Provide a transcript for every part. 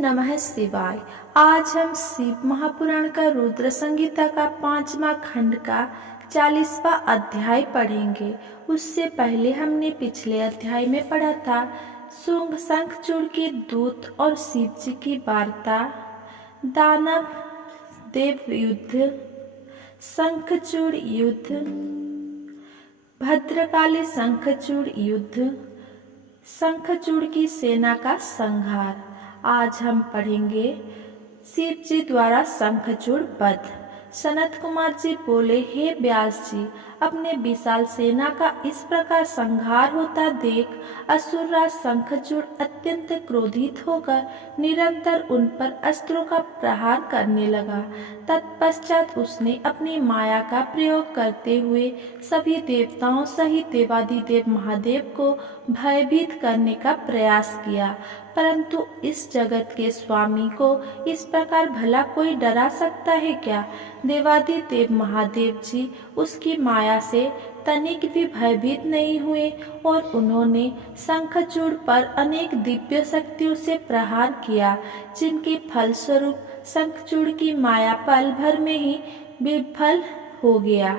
नमः शिवाय। आज हम शिव महापुराण का रुद्र संहिता का 5वां खंड का 40वां अध्याय पढ़ेंगे। उससे पहले हमने पिछले अध्याय में पढ़ा था शुंभ शंखचूड़ के दूत और शिव जी की वार्ता, दानव देव युद्ध, शंखचूड़ युद्ध, भद्रकाली शंखचूड़ युद्ध, शंखचूड़ की सेना का संहार। आज हम पढ़ेंगे शिव जी द्वारा शंखचूड़ वध। सनत कुमार जी बोले, हे व्यास जी, अपने विशाल सेना का इस प्रकार संहार होता देख असुरराज शंखचूड़ अत्यंत क्रोधित होकर निरंतर उन पर अस्त्रों का प्रहार करने लगा। तत्पश्चात उसने अपनी माया का प्रयोग करते हुए सभी देवताओं सहित देवाधिदेव महादेव को भयभीत करने का प्रयास किया, परंतु इस जगत के स्वामी को इस प्रकार भला कोई डरा सकता है क्या? देवाधिदेव महादेव जी उसकी माया से तनिक भी भयभीत नहीं हुए और उन्होंने शंखचूड़ पर अनेक दिव्य शक्तियों से प्रहार किया, जिनके फलस्वरूप शंखचूड़ की माया पल भर में ही विफल हो गया।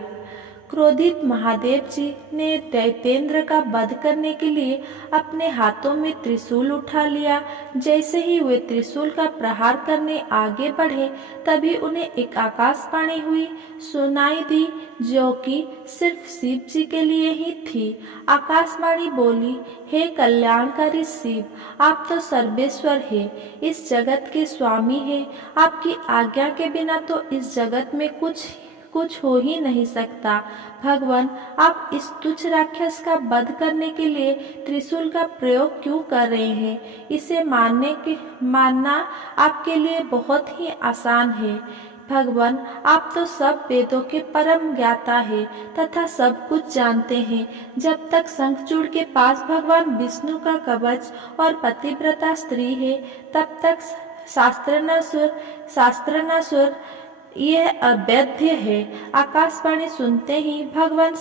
क्रोधित महादेव जी ने दैत्येंद्र का वध करने के लिए अपने हाथों में त्रिशूल उठा लिया। जैसे ही वे त्रिशूल का प्रहार करने आगे बढ़े, तभी उन्हें एक आकाशवाणी हुई सुनाई दी, जो कि सिर्फ शिव जी के लिए ही थी। आकाशवाणी बोली, हे कल्याणकारी शिव, आप तो सर्वेश्वर है, इस जगत के स्वामी है। आपकी आज्ञा के बिना तो इस जगत में कुछ हो ही नहीं सकता। भगवान, आप इस तुच्छ राक्षस का वध करने के लिए त्रिशूल का प्रयोग क्यों कर रहे हैं? इसे मानना आपके लिए बहुत ही आसान है। भगवान, आप तो सब वेदों के परम ज्ञाता है तथा सब कुछ जानते हैं। जब तक शंखचूड़ के पास भगवान विष्णु का कवच और पतिव्रता स्त्री है, तब तक शास्त्रानुसार यह अवैध है। आकाशवाणी सुनते ही भगवान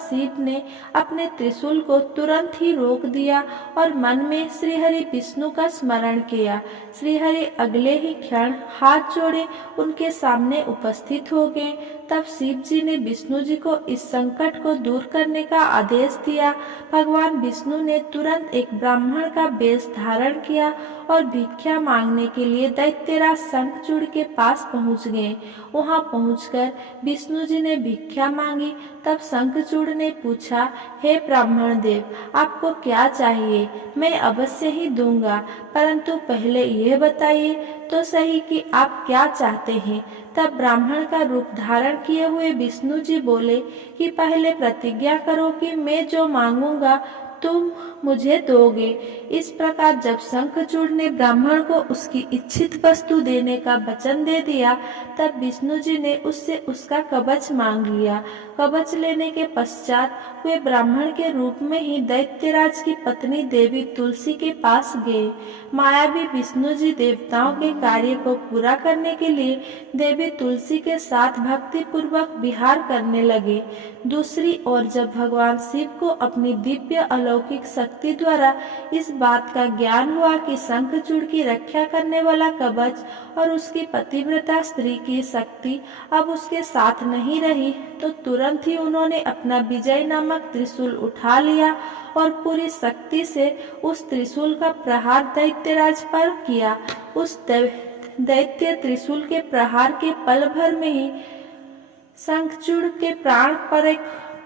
शिव ने अपने त्रिशूल को तुरंत ही रोक दिया और मन में श्रीहरि विष्णु का स्मरण किया। श्रीहरि अगले ही क्षण हाथ जोड़े उनके सामने उपस्थित हो गए। तब शिव जी ने विष्णु जी को इस संकट को दूर करने का आदेश दिया। भगवान विष्णु ने तुरंत एक ब्राह्मण का वेश धारण किया और भिक्षा मांगने के लिए दैत्यराज शंखचूड़ के पास पहुंच गए। वहां पहुंचकर विष्णु जी ने भिक्षा मांगी। तब शंखचूड़ ने पूछा, हे ब्राह्मण देव, आपको क्या चाहिए? मैं अवश्य ही दूंगा, परंतु पहले यह बताइए तो सही कि आप क्या चाहते हैं। तब ब्राह्मण का रूप धारण किए हुए विष्णु जी बोले कि पहले प्रतिज्ञा करो कि मैं जो मांगूंगा तुम मुझे दोगे। इस प्रकार जब शंखचूड़ ने ब्राह्मण को उसकी इच्छित वस्तु देने का वचन दे दिया, तब विष्णु जी ने उससे उसका कवच मांग लिया। कवच लेने के पश्चात वे ब्राह्मण के रूप में ही दैत्यराज की पत्नी देवी तुलसी के पास गए। मायावी विष्णु जी देवताओं के कार्य को पूरा करने के लिए देवी तुलसी के साथ भक्ति पूर्वक विहार करने लगे। दूसरी ओर जब भगवान शिव को अपनी दिव्य अलौकिक शक्ति द्वारा इस बात का ज्ञान हुआ कि शंखचूड़ की रक्षा करने वाला कवच और उसकी पतिव्रता स्त्री की शक्ति अब उसके साथ नहीं रही, तो तुरंत ही उन्होंने अपना विजय नामक त्रिशूल उठा लिया और पूरी शक्ति से उस त्रिशूल का प्रहार दैत्यराज पर किया। उस दैत्य त्रिशूल के प्रहार के पल भर में ही शंखचूड़ के प्राण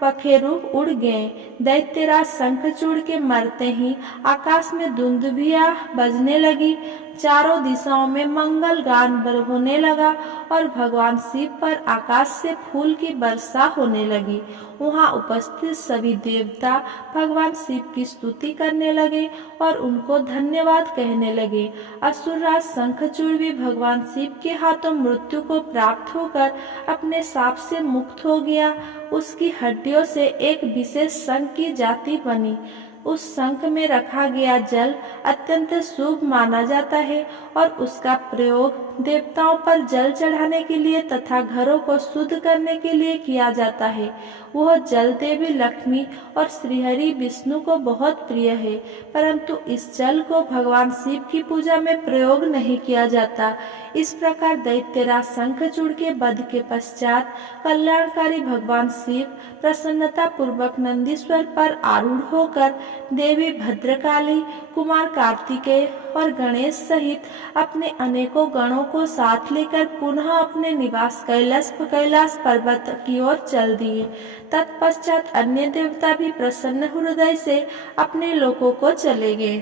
पखेरु उड़ गए। दैत्यराज शंखचूड़ के मरते ही आकाश में दुंदुभियां बजने लगी, चारों दिशाओं में मंगल गान होने लगा और भगवान शिव पर आकाश से फूल की वर्षा होने लगी। वहां उपस्थित सभी देवता भगवान शिव की स्तुति करने लगे और उनको धन्यवाद कहने लगे। असुरराज शंखचूड़ भी भगवान शिव के हाथों मृत्यु को प्राप्त होकर अपने शाप से मुक्त हो गया। उसकी हड्डियों से एक विशेष शंख की जाति बनी। उस शंख में रखा गया जल अत्यंत शुभ माना जाता है और उसका प्रयोग देवताओं पर जल चढ़ाने के लिए तथा घरों को शुद्ध करने के लिए किया जाता है। वह जल देवी लक्ष्मी और श्रीहरि विष्णु को बहुत प्रिय है, परंतु इस जल को भगवान शिव की पूजा में प्रयोग नहीं किया जाता। इस प्रकार दैत्यराज शंखचूड़ के वध के पश्चात कल्याणकारी भगवान शिव प्रसन्नता पूर्वक नंदीश्वर पर आरूढ़ होकर देवी भद्रकाली, कुमार कार्तिकेय और गणेश सहित अपने अनेकों गणों को साथ लेकर पुनः अपने निवास कैलाश पर्वत की ओर चल दिए। तत्पश्चात अन्य देवता भी प्रसन्न हृदय से अपने लोकों को चले गए।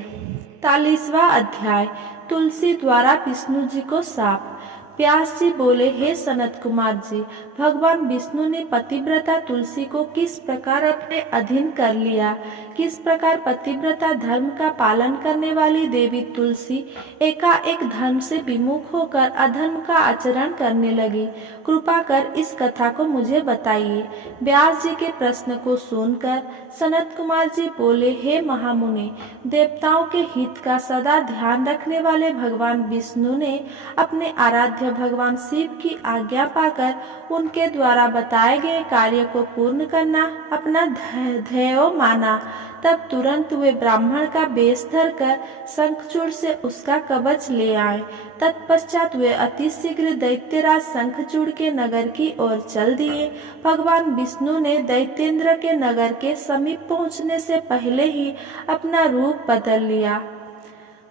43वां अध्याय, तुलसी द्वारा विष्णु जी को शाप। व्यास जी बोले, हे सनत कुमार जी, भगवान विष्णु ने पतिव्रता तुलसी को किस प्रकार अपने अधीन कर लिया। किस प्रकार पतिव्रता धर्म का पालन करने वाली देवी तुलसी एकाएक धर्म से विमुख होकर अधर्म का आचरण करने लगी। कृपा कर इस कथा को मुझे बताइए। व्यास जी के प्रश्न को सुनकर सनत कुमार जी बोले, हे महामुनि, देवताओं के हित का सदा ध्यान रखने वाले भगवान विष्णु ने अपने आराध्य भगवान शिव की आज्ञा पाकर उनके द्वारा बताए गए कार्य को पूर्ण करना अपना ध्येय माना। तब तुरंत वे ब्राह्मण का वेश धरकर शंखचूड़ से उसका कवच ले आए। तत्पश्चात वे अति शीघ्र दैत्यराज शंखचूड़ के नगर की ओर चल दिए। भगवान विष्णु ने दैत्येंद्र के नगर के समीप पहुंचने से पहले ही अपना रूप बदल लिया।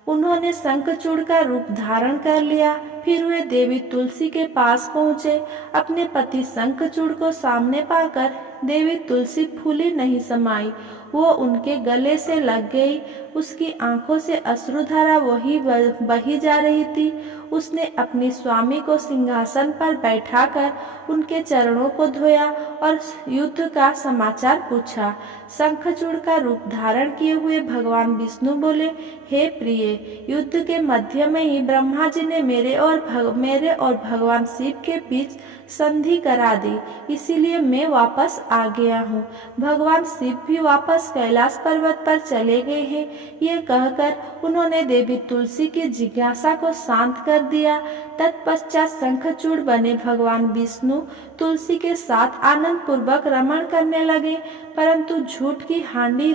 उन्होंने शंखचूड़ का रूप धारण कर लिया। फिर वे देवी तुलसी के पास पहुँचे। अपने पति शंखचूड़ को सामने पाकर देवी तुलसी फूली नहीं समाई, वो उनके गले से लग गई। उसकी आंखों से अश्रुधारा वही बही जा रही थी। उसने अपने स्वामी को सिंहासन पर बैठाकर उनके चरणों को धोया और युद्ध का समाचार पूछा। शंखचूड़ का रूप धारण किए हुए भगवान विष्णु बोले, हे प्रिय, युद्ध के मध्य में ही ब्रह्मा जी ने मेरे और भगवान शिव के बीच संधि करा दी, इसीलिए मैं वापस आ गया हूँ। भगवान शिव भी वापस कैलाश पर्वत पर चले गए हैं। ये कहकर उन्होंने देवी तुलसी की जिज्ञासा को शांत कर दिया। तत्पश्चात शंखचूड़ बने भगवान विष्णु तुलसी के साथ आनंद पूर्वक रमण करने लगे, परंतु झूठ की हांडी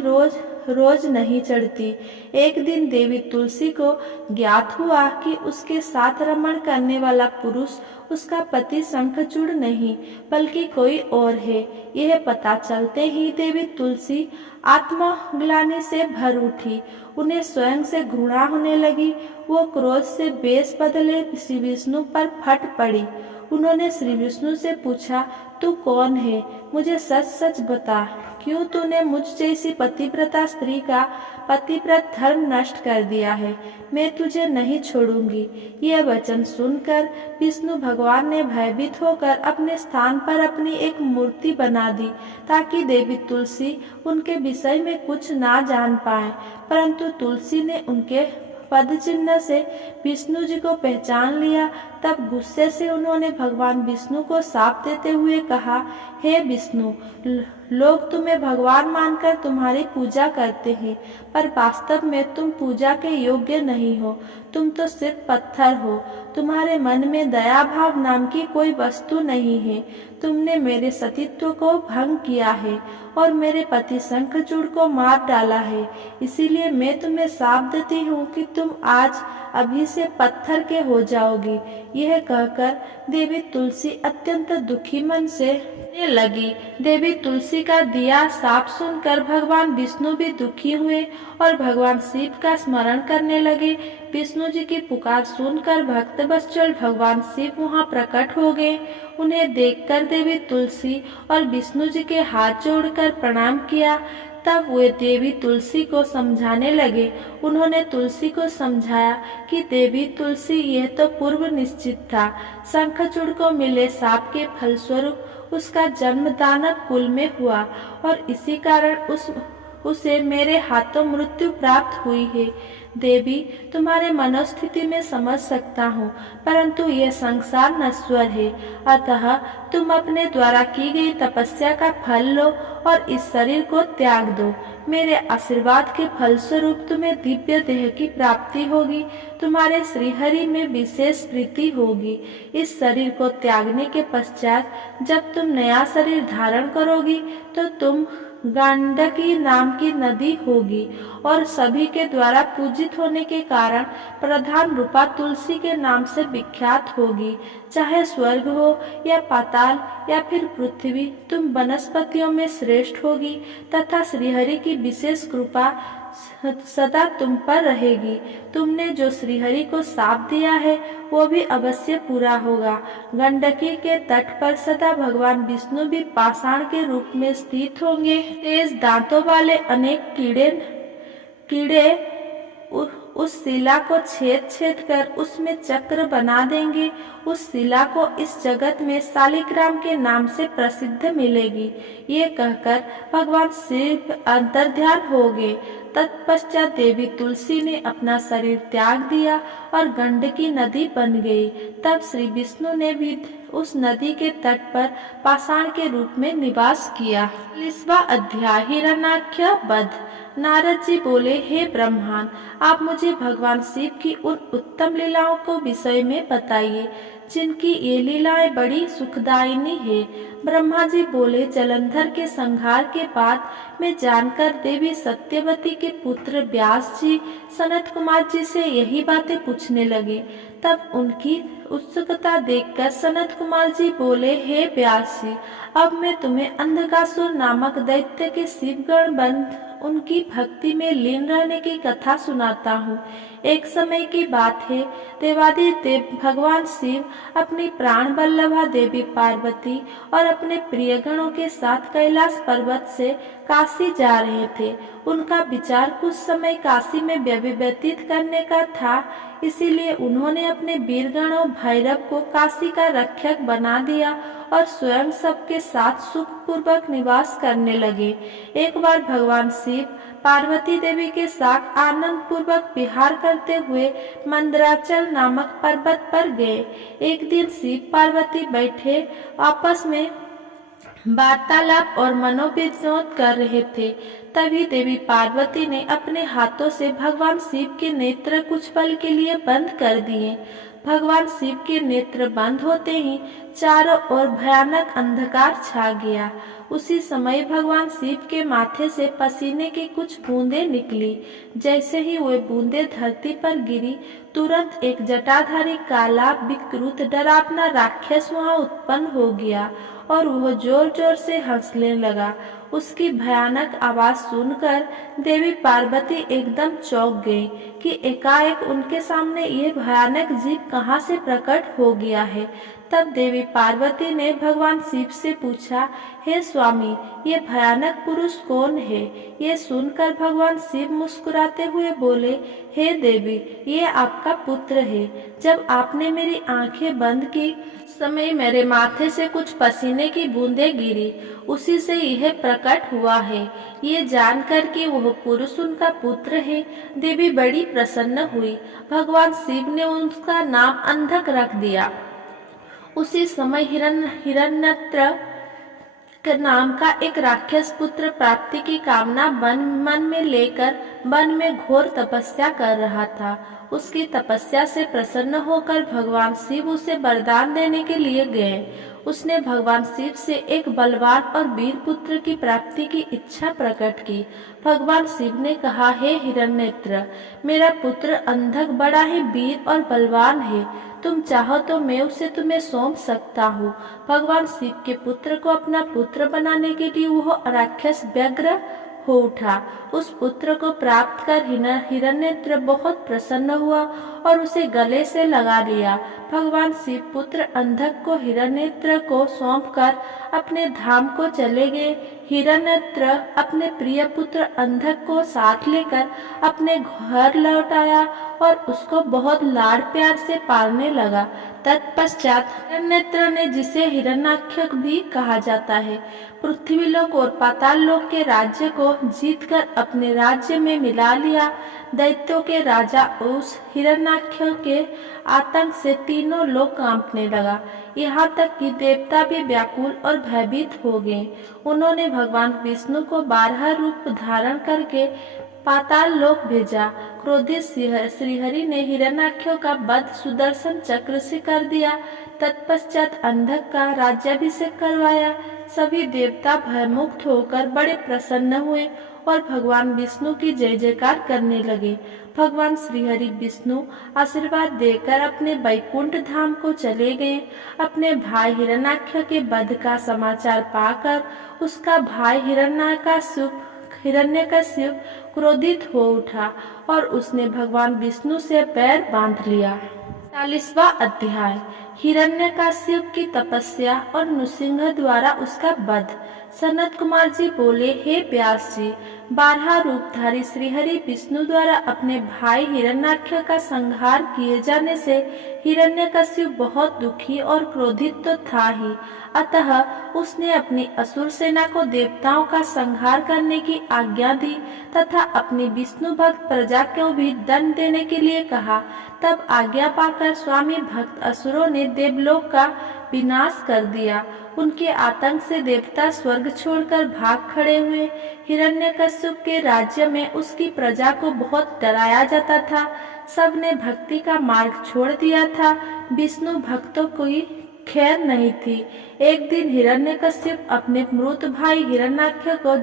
रोज नहीं चढ़ती। एक दिन देवी तुलसी को ज्ञात हुआ कि उसके साथ रमण करने वाला पुरुष उसका पति शंखचूड़ नहीं बल्कि कोई और है। यह पता चलते ही देवी तुलसी आत्मग्लानि से भर उठी। उन्हें स्वयं से घृणा होने लगी। वो क्रोध से वेश बदले श्री विष्णु पर फट पड़ी। उन्होंने श्री विष्णु से पूछा, तू कौन है? मुझे सच सच बता, क्यों तूने मुझ जैसी पतिव्रता स्त्री का पतिव्रत धर्म नष्ट कर दिया है? मैं तुझे नहीं छोड़ूंगी। यह वचन सुनकर विष्णु भगवान ने भयभीत होकर अपने स्थान पर अपनी एक मूर्ति बना दी, ताकि देवी तुलसी उनके विषय में कुछ ना जान पाए। परंतु तुलसी ने उनके पद चिन्ह से विष्णु जी को पहचान लिया। तब गुस्से से उन्होंने भगवान विष्णु को शाप देते हुए कहा, हे विष्णु, लोग तुम्हें भगवान मानकर तुम्हारी पूजा करते हैं, पर वास्तव में तुम पूजा के योग्य नहीं हो। तुम तो सिर्फ पत्थर हो। तुम्हारे मन में दया भाव नाम की कोई वस्तु नहीं है। तुमने मेरे सतीत्व को भंग किया है और मेरे पति शंखचूड़ को मार डाला है। इसीलिए मैं तुम्हें शाप देती हूँ कि तुम आज अभी से पत्थर के हो जाओगी। यह कहकर देवी तुलसी अत्यंत दुखी मन से रोने लगी। देवी तुलसी का दिया शाप सुनकर भगवान विष्णु भी दुखी हुए और भगवान शिव का स्मरण करने लगे। विष्णु जी की पुकार सुनकर भक्त वत्सल भगवान शिव वहां प्रकट हो गए। उन्हें देखकर देवी तुलसी और विष्णु जी के हाथ जोड़कर प्रणाम किया। तब वे देवी तुलसी को समझाने लगे। उन्होंने तुलसी को समझाया कि देवी तुलसी, यह तो पूर्व निश्चित था। शंखचूड़ को मिले शाप के फलस्वरूप उसका जन्म दानव कुल में हुआ और इसी कारण उसे मेरे हाथों मृत्यु प्राप्त हुई है। देवी, तुम्हारे मनोस्थिति में समझ सकता हूँ, परंतु यह संसार नश्वर है। अतः तुम अपने द्वारा की गई तपस्या का फल लो और इस शरीर को त्याग दो। मेरे आशीर्वाद के फलस्वरूप तुम्हें दिव्य देह की प्राप्ति होगी। तुम्हारे श्रीहरि में विशेष प्रीति होगी। इस शरीर को त्यागने के पश्चात जब तुम नया शरीर धारण करोगी तो तुम गंडकी नाम की नदी होगी और सभी के द्वारा पूजित होने के कारण प्रधान रूपा तुलसी के नाम से विख्यात होगी। चाहे स्वर्ग हो या पाताल या फिर पृथ्वी, तुम वनस्पतियों में श्रेष्ठ होगी तथा श्रीहरि की विशेष कृपा सदा तुम पर रहेगी। तुमने जो श्रीहरि को शाप दिया है वो भी अवश्य पूरा होगा। गंडकी के तट पर सदा भगवान विष्णु भी पाषाण के रूप में स्थित होंगे। तेज दांतों वाले अनेक कीड़े उस शिला को छेद छेद कर उसमें चक्र बना देंगे। उस शिला को इस जगत में शालिग्राम के नाम से प्रसिद्ध मिलेगी। ये कहकर भगवान शिव अंतर्ध्यान हो गए। तत्पश्चात देवी तुलसी ने अपना शरीर त्याग दिया और गंडकी नदी बन गई। तब श्री विष्णु ने भी उस नदी के तट पर पाषाण के रूप में निवास किया। 40वां अध्याय हिरण्याक्ष वध। नारद जी बोले, हे ब्रह्मन, आप मुझे भगवान शिव की उन उत्तम लीलाओं को विषय में बताइए जिनकी ये लीलाएं बड़ी सुखदायिनी है। ब्रह्मा जी बोले, जलंधर के संहार के बाद मैं जानकर देवी सत्यवती के पुत्र व्यास जी सनत कुमार जी से यही बातें पूछने लगे। तब उनकी उत्सुकता देखकर सनत कुमार जी बोले, हे व्यास जी, अब मैं तुम्हें अंधकासुर नामक दैत्य के शिवगण बंद उनकी भक्ति में लीन रहने की कथा सुनाता हूँ। एक समय की बात है, देवादिदेव भगवान शिव अपनी प्राण वल्लभा देवी पार्वती और अपने प्रियगणों के साथ कैलाश पर्वत से काशी जा रहे थे। उनका विचार कुछ समय काशी में व्यतीत करने का था, इसीलिए उन्होंने अपने वीरगणों भैरव को काशी का रक्षक बना दिया और स्वयं सबके साथ सुखपूर्वक निवास करने लगे। एक बार भगवान शिव पार्वती देवी के साथ आनंद पूर्वक विहार करते हुए मंदराचल नामक पर्वत पर गए। एक दिन शिव पार्वती बैठे आपस में वार्तालाप और मनोविनोद कर रहे थे। तभी देवी पार्वती ने अपने हाथों से भगवान शिव के नेत्र कुछ पल के लिए बंद कर दिए। भगवान शिव के नेत्र बंद होते ही चारों ओर भयानक अंधकार छा गया। उसी समय भगवान शिव के माथे से पसीने की कुछ बूंदें निकली। जैसे ही वे बूंदें धरती पर गिरी, तुरंत एक जटाधारी काला विकृत डरावना राक्षस वहां उत्पन्न हो गया और वह जोर जोर से हंसने लगा। उसकी भयानक आवाज सुनकर देवी पार्वती एकदम चौंक गई कि एकाएक उनके सामने ये भयानक जीव कहाँ से प्रकट हो गया है। तब देवी पार्वती ने भगवान शिव से पूछा, हे स्वामी, ये भयानक पुरुष कौन है? ये सुनकर भगवान शिव मुस्कुराते हुए बोले, हे देवी, ये आपका पुत्र है। जब आपने मेरी आंखें बंद की समय मेरे माथे से कुछ पसीने की बूंदें गिरी, उसी से यह प्रकट हुआ है। ये जानकर कि वह पुरुष उनका पुत्र है, देवी बड़ी प्रसन्न हुई। भगवान शिव ने उसका नाम अंधक रख दिया। उसी समय हिरण्यत्र नाम का एक राक्षस पुत्र प्राप्ति की कामना मन में लेकर वन में घोर तपस्या कर रहा था। उसकी तपस्या से प्रसन्न होकर भगवान शिव उसे वरदान देने के लिए गए। उसने भगवान शिव से एक बलवान और वीर पुत्र की प्राप्ति की इच्छा प्रकट की। भगवान शिव ने कहा, हे हिरण्यत्र, मेरा पुत्र अंधक बड़ा ही वीर और बलवान है। तुम चाहो तो मैं उसे तुम्हें सौंप सकता हूँ। भगवान शिव के पुत्र को अपना पुत्र बनाने के लिए वह राक्षस व्यग्र हो उठा। उस पुत्र को प्राप्त कर हिरण्यत्र बहुत प्रसन्न हुआ और उसे गले से लगा लिया। भगवान शिव पुत्र अंधक को हिरण्यत्र को सौंपकर अपने धाम को चले गए। हिरण्यत्र अपने प्रिय पुत्र अंधक को साथ लेकर अपने घर लौट आया और उसको बहुत लाड़ प्यार से पालने लगा। तत्पश्चात हिरण्यत्र ने, जिसे हिरण्याक्ष भी कहा जाता है, पृथ्वीलोक और पाताल लोक के राज्य को जीतकर अपने राज्य में मिला लिया। दैत्यों के राजा उस हिरण्याक्ष के आतंक से तीनों लोक कांपने लगा। यहाँ तक कि देवता भी व्याकुल और भयभीत हो गए। उन्होंने भगवान विष्णु को 12 रूप धारण करके पाताल लोक भेजा। क्रोधित श्रीहरि ने हिरण्याक्ष का वध सुदर्शन चक्र से कर दिया। तत्पश्चात अंधक का राज्याभिषेक करवाया। सभी देवता भयमुक्त होकर बड़े प्रसन्न हुए और भगवान विष्णु की जय जयकार करने लगे। भगवान श्रीहरि विष्णु आशीर्वाद देकर अपने वैकुंठ धाम को चले गए। अपने भाई हिरण्याक्ष के वध का समाचार पाकर उसका भाई हिरण्यकश्यप क्रोधित हो उठा और उसने भगवान विष्णु से पैर बांध लिया। 40वां अध्याय। हिरण्यकश्यप की तपस्या और नृसिंह द्वारा उसका वध। सनत कुमार जी बोले, हे व्यास जी, 12 रूपधारी श्रीहरि विष्णु द्वारा अपने भाई हिरण्याक्ष का संहार किए जाने से हिरण्यकश्यप बहुत दुखी और क्रोधित तो था ही, अतः उसने अपनी असुर सेना को देवताओं का संहार करने की आज्ञा दी तथा अपनी विष्णु भक्त प्रजा को भी दंड देने के लिए कहा। तब आज्ञा पाकर स्वामी भक्त असुरों ने देवलोक का विनाश कर दिया। उनके आतंक से देवता स्वर्ग छोड़कर भाग खड़े हुए। हिरण्यकश्यप के राज्य में उसकी प्रजा को बहुत डराया जाता था। सबने भक्ति का मार्ग छोड़ दिया था। विष्णु भक्तों की खैर नहीं थी। एक दिन हिरण्यकश्यप अपने मृत भाई हिरण्याक्ष को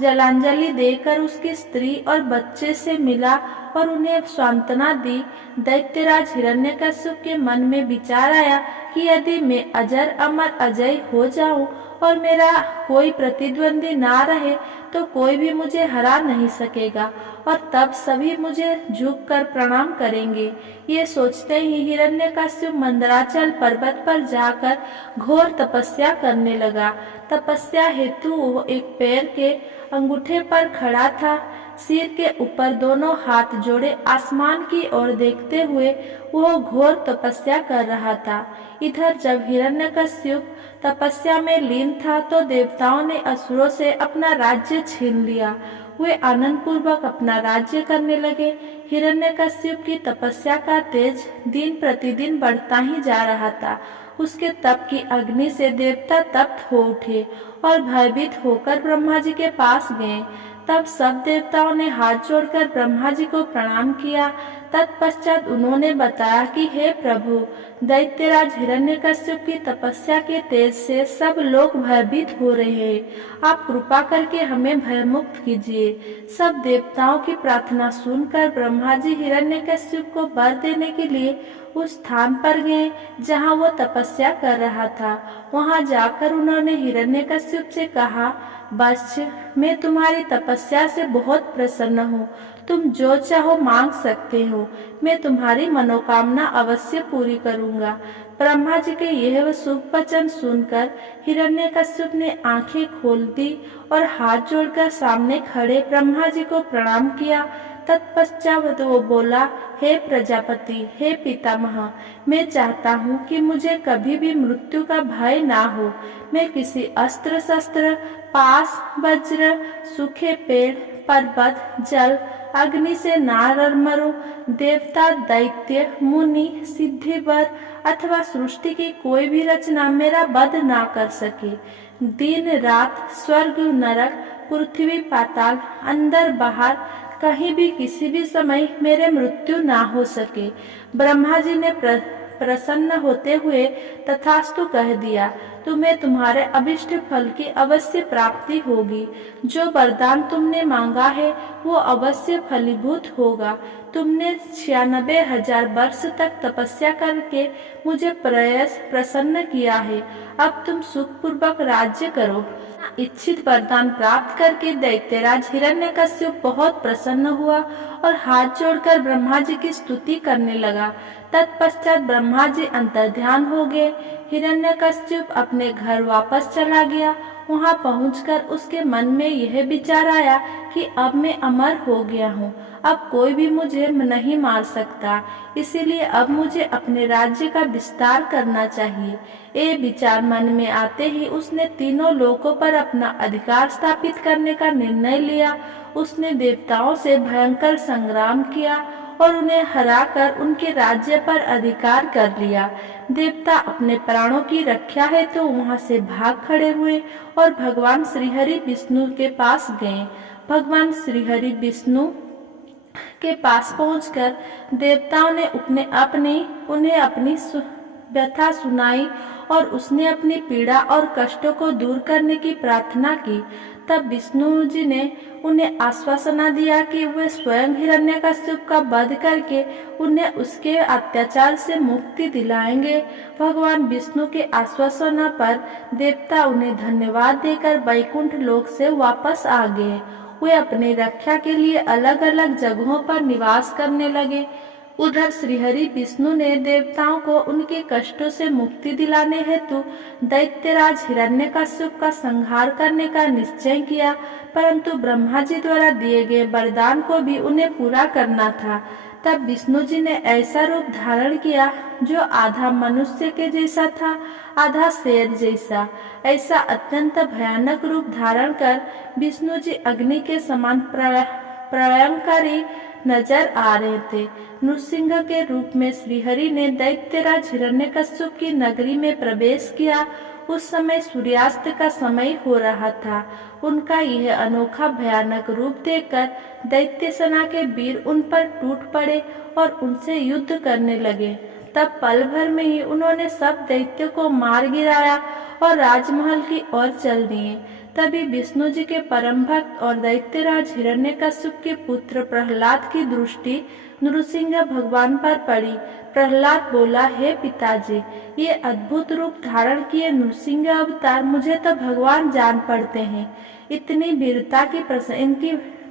जलांजलि देकर उसकी स्त्री और बच्चे से मिला और उन्हें सांत्वना दी। दैत्यराज हिरण्यकश्यप के मन में विचार आया कि यदि मैं अजर अमर अजय हो जाऊं और मेरा कोई प्रतिद्वंदी ना रहे तो कोई भी मुझे हरा नहीं सकेगा और तब सभी मुझे झुककर प्रणाम करेंगे। ये सोचते ही हिरण्यकश्यप मंदराचल पर्वत पर जाकर घोर तपस्या करने लगा। तपस्या हेतु वो एक पैर के अंगूठे पर खड़ा था। सिर के ऊपर दोनों हाथ जोड़े आसमान की ओर देखते हुए वो घोर तपस्या कर रहा था। इधर जब हिरण्यकश्यप तपस्या में लीन था तो देवताओं ने असुरों से अपना राज्य छीन लिया। वे आनंद पूर्वक अपना राज्य करने लगे। हिरण्यकश्यप की तपस्या का तेज दिन प्रतिदिन बढ़ता ही जा रहा था। उसके तप की अग्नि से देवता तप्त हो उठे और भयभीत होकर ब्रह्मा जी के पास गए। तब सब देवताओं ने हाथ जोड़कर ब्रह्मा जी को प्रणाम किया। तत्पश्चात उन्होंने बताया कि हे प्रभु, दैत्यराज हिरण्यकश्यप की तपस्या के तेज से सब लोग भयभीत हो रहे हैं। आप कृपा करके हमें भयमुक्त कीजिए। सब देवताओं की प्रार्थना सुनकर ब्रह्मा जी हिरण्यकश्यप को वर देने के लिए उस स्थान पर गए जहाँ वो तपस्या कर रहा था। वहाँ जाकर उन्होंने हिरण्यकश्यप से कहा, वत्स, मैं तुम्हारी तपस्या से बहुत प्रसन्न हूँ। तुम जो चाहो मांग सकते हो। मैं तुम्हारी मनोकामना अवश्य पूरी करूँगा। ब्रह्मा जी के यह शुभ वचन सुनकर हिरण्यकश्यप ने आंखें खोल दी और हाथ जोड़कर सामने खड़े ब्रह्मा जी को प्रणाम किया। तत्पश्चात वो बोला, हे प्रजापति, हे पितामह, मैं चाहता हूँ कि मुझे कभी भी मृत्यु का भय ना हो। मैं किसी अस्त्र शस्त्र, पास, वज्र, सूखे पेड़, पर्वत, जल, अग्नि से ना मरूं। देवता, दैत्य, मुनि, सिद्धिवर अथवा सृष्टि की कोई भी रचना मेरा वध ना कर सके। दिन रात, स्वर्ग नरक, पृथ्वी पाताल, अंदर बाहर, कहीं भी किसी भी समय मेरे मृत्यु ना हो सके। ब्रह्मा जी ने प्रसन्न होते हुए तथास्तु कह दिया। तुम्हें तुम्हारे अभिष्ट फल की अवश्य प्राप्ति होगी। जो वरदान तुमने मांगा है वो अवश्य फलीभूत होगा। तुमने 96,000 वर्ष तक तपस्या करके मुझे प्रसन्न किया है। अब तुम सुखपूर्वक राज्य करो। इच्छित वरदान प्राप्त करके दैत्यराज हिरण्यकश्यप बहुत प्रसन्न हुआ और हाथ जोड़कर ब्रह्मा जी की स्तुति करने लगा। तत्पश्चात ब्रह्मा जी अंतर्ध्यान हो गए। हिरण्यकश्यप अपने घर वापस चला गया। वहां पहुंचकर उसके मन में यह विचार आया कि अब मैं अमर हो गया हूँ। अब कोई भी मुझे नहीं मार सकता, इसीलिए अब मुझे अपने राज्य का विस्तार करना चाहिए। ये विचार मन में आते ही उसने तीनों लोकों पर अपना अधिकार स्थापित करने का निर्णय लिया। उसने देवताओं से भयंकर संग्राम किया और उन्हें हराकर उनके राज्य पर अधिकार कर लिया। देवता अपने प्राणों की रक्षा हेतु तो वहां से भाग खड़े हुए और भगवान श्रीहरि विष्णु के पास गए। भगवान श्रीहरि विष्णु के पास पहुंचकर देवताओं ने उन्हें अपनी व्यथा सुनाई और उसने अपनी पीड़ा और कष्टों को दूर करने की प्रार्थना की। तब विष्णु जी ने उन्हें आश्वासना दिया कि वे स्वयं हिरण्यकश्यप का वध करके उन्हें उसके अत्याचार से मुक्ति दिलाएंगे। भगवान विष्णु के आश्वासना पर देवता उन्हें धन्यवाद देकर वैकुंठ लोक से वापस आ गए। वे अपनी रक्षा के लिए अलग अलग जगहों पर निवास करने लगे। उधर श्रीहरि विष्णु ने देवताओं को उनके कष्टों से मुक्ति दिलाने हेतु दैत्यराज हिरण्यकश्यप का संहार करने का निश्चय किया, परंतु ब्रह्मा जी द्वारा दिए गए वरदान को भी उन्हें पूरा करना था। तब विष्णु जी ने ऐसा रूप धारण किया जो आधा मनुष्य के जैसा था, आधा शेर जैसा। ऐसा अत्यंत भयानक रूप धारण कर विष्णु जी अग्नि के समान प्रलयंकारी नजर आ रहे थे। नृसिंह के रूप में श्रीहरि ने दैत्यराज हिरण्यकश्यप की नगरी में प्रवेश किया। उस समय सूर्यास्त का समय हो रहा था। उनका यह अनोखा भयानक रूप देखकर दैत्य सेना के वीर उन पर टूट पड़े और उनसे युद्ध करने लगे। तब पल भर में ही उन्होंने सब दैत्यों को मार गिराया और राजमहल की ओर चल दिए। तभी विष्णु जी के परम भक्त और दैत्यराज हिरण्यकश्यप के पुत्र प्रहलाद की दृष्टि नृसिंह भगवान पर पड़ी। प्रहलाद बोला, हे पिताजी, ये अद्भुत रूप धारण किए नृसिंह अवतार मुझे तो भगवान जान पड़ते हैं। इनकी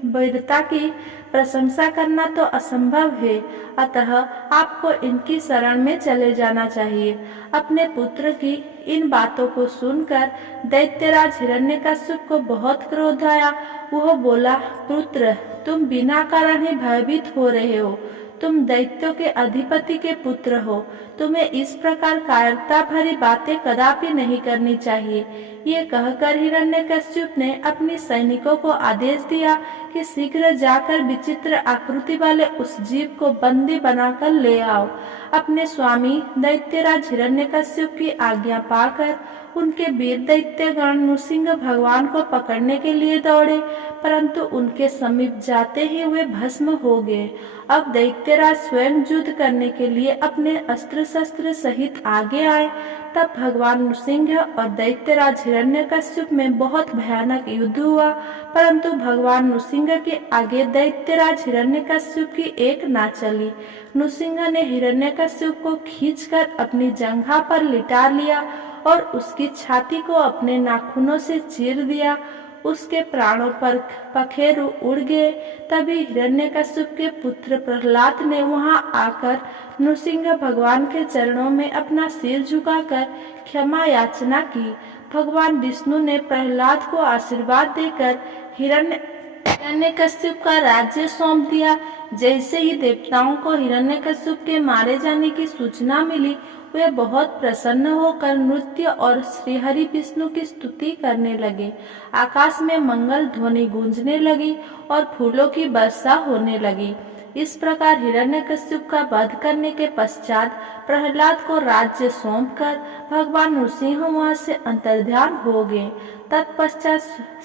वीरता की प्रशंसा करना तो असंभव है, अतः आपको इनकी शरण में चले जाना चाहिए। अपने पुत्र की इन बातों को सुनकर दैत्यराज हिरण्यकश्यप को बहुत क्रोध आया। वह बोला, पुत्र, तुम बिना कारण ही भयभीत हो रहे हो। तुम दैत्यों के अधिपति के पुत्र हो। तुम्हें इस प्रकार कायरता भरी बातें कदापि नहीं करनी चाहिए। ये कहकर हिरण्यकश्यप ने अपने सैनिकों को आदेश दिया कि शीघ्र जाकर विचित्र आकृति वाले उस जीव को बंदी बनाकर ले आओ। अपने स्वामी दैत्यराज हिरण्यकश्यप की आज्ञा पाकर उनके वीर दैत्यगण नृसिंह भगवान को पकड़ने के लिए दौड़े, परंतु उनके समीप जाते ही वे भस्म हो गए। अब दैत्यराज स्वयं युद्ध करने के लिए अपने अस्त्र शस्त्र सहित आगे आए। तब भगवान नृसिंह और दैत्यराज हिरण्यकश्यप में बहुत भयानक युद्ध हुआ, परंतु भगवान नृसिंह के आगे दैत्यराज हिरण्यकश्यप की एक ना चली। नृसिंह ने हिरण्यकश्यप को खींचकर अपनी जंघा पर लिटा लिया और उसकी छाती को अपने नाखूनों से चीर दिया। उसके प्राणों पर पखेरु उड़ गए। तभी हिरण्यकश्यप के पुत्र प्रहलाद ने वहां आकर नृसिंह भगवान के चरणों में अपना सिर झुकाकर क्षमा याचना की। भगवान विष्णु ने प्रहलाद को आशीर्वाद देकर हिरण्यकश्यप का राज्य सौंप दिया। जैसे ही देवताओं को हिरण्यकश्यप के मारे जाने की सूचना मिली, वे बहुत प्रसन्न होकर नृत्य और श्रीहरि विष्णु की स्तुति करने लगे। आकाश में मंगल ध्वनि गूंजने लगी और फूलों की वर्षा होने लगी। इस प्रकार हिरण्यकश्यप का वध करने के पश्चात प्रहलाद को राज्य सौंपकर भगवान नृसिंह वहां से अंतर्ध्यान हो गए। तत्पश्चात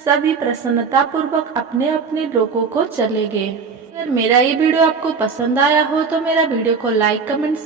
सभी प्रसन्नता पूर्वक अपने अपने लोकों को चले गए। अगर मेरा ये वीडियो आपको पसंद आया हो तो मेरा वीडियो को लाइक, कमेंट, शेयर